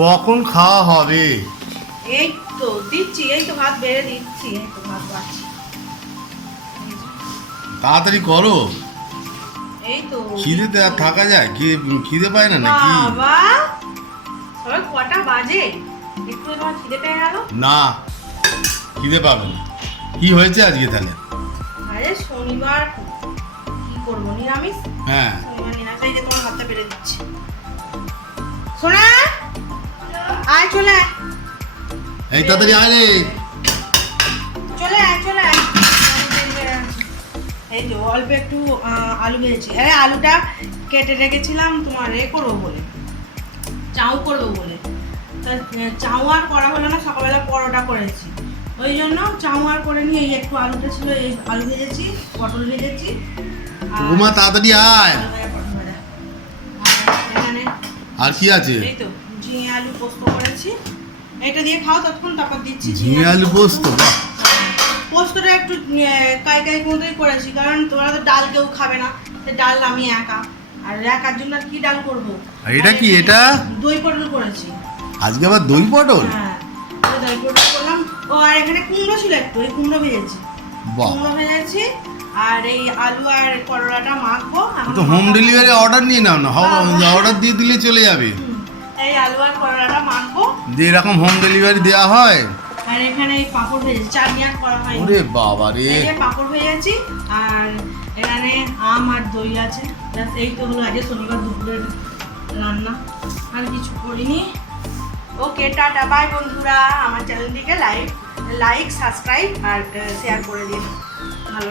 কখন খাওয়া হবে? এই তো দিচ্ছি, এই তো ভাত বেড়ে দিচ্ছি, এই তো ভাত বাড়ছি। তাড়াতাড়ি করো, এই তো খিদেতে আর থাকা যায়? খিদে পায় না নাকি? বাবা সবাই কটা বাজে, একটু তোমার খিদে পেয়ে গেল? না, খিদে পাবে না। কি হয়েছে আজকে তাহলে? আরে শনিবার, কি করবো, নিরামিষ। হ্যাঁ, শনিবার নিরামিষ, এই যে তোমার ভাতটা বেড়ে দিচ্ছি। সোনা আয়, চলে আয়, এই তাড়াতাড়ি আয় রে। চলে আয়, চলে আয়। এই যে অল্প একটু আলু ভেজেছি। আরে আলুটা কেটে রেখেছিলাম তোমার করবো বলে, চাউ করবো বলে। তা চাউ আর করা হলো না, সকালবেলা পরোটা করেছি, ওই জন্য চাউ আর করে নিয়ে এই একটু আলুটা ছিল, এই আলু ভেজেছি, পটল ভেজেছি। ঘুমা, তাড়াতাড়ি আয়। এখানে আর কি আছে? এই তো ঝিঙে আলু পোস্ত করেছি, এটা দিয়ে খাও ততক্ষণ, তারপর দিচ্ছি ঝিঙে আলু পোস্ত, বাহ। পোস্তটা একটু কাই কাই মতোই করেছি, কারণ তোমরা তো ডাল কেউ খাবে না, ডাল আমি একা, আর একার জন্য আর কি ডাল করবো। আর এটা কি? এটা দই পটল করেছি আজকে আবার দই পটল? হ্যাঁ, দই পটল করলাম। ও আর এখানে কুমড়ো ছিল একটু, এই কুমড়ো ভেজেছি, বাহ, কুমড়ো ভেজেছি। আর এই আলু আর করলাটা মাখবো। তো হোম ডেলিভারি অর্ডার নিয়ে নাও না, অর্ডার দিয়ে দিলে চলে যাবে। এই আলু আর করলাটা মাখবো, যে এরকম হোম ডেলিভারি দেওয়া হয়। আর এখানে এই পাঁপড় ভেজেছি, চাটনি আর করা হয়নি। ওরে বাবা রে, এই যে পাঁপড় ভেজেছি, আর এখানে আম আর দই আছে। ব্যাস, এই তো হলো আজকে শনিবার দুপুরের রান্না, আর কিছু করিনি। ওকে, টাটা, বাই বন্ধুরা। আমার চ্যানেলটিকে লাইক, সাবস্ক্রাইব আর শেয়ার করে দিন। ভালো।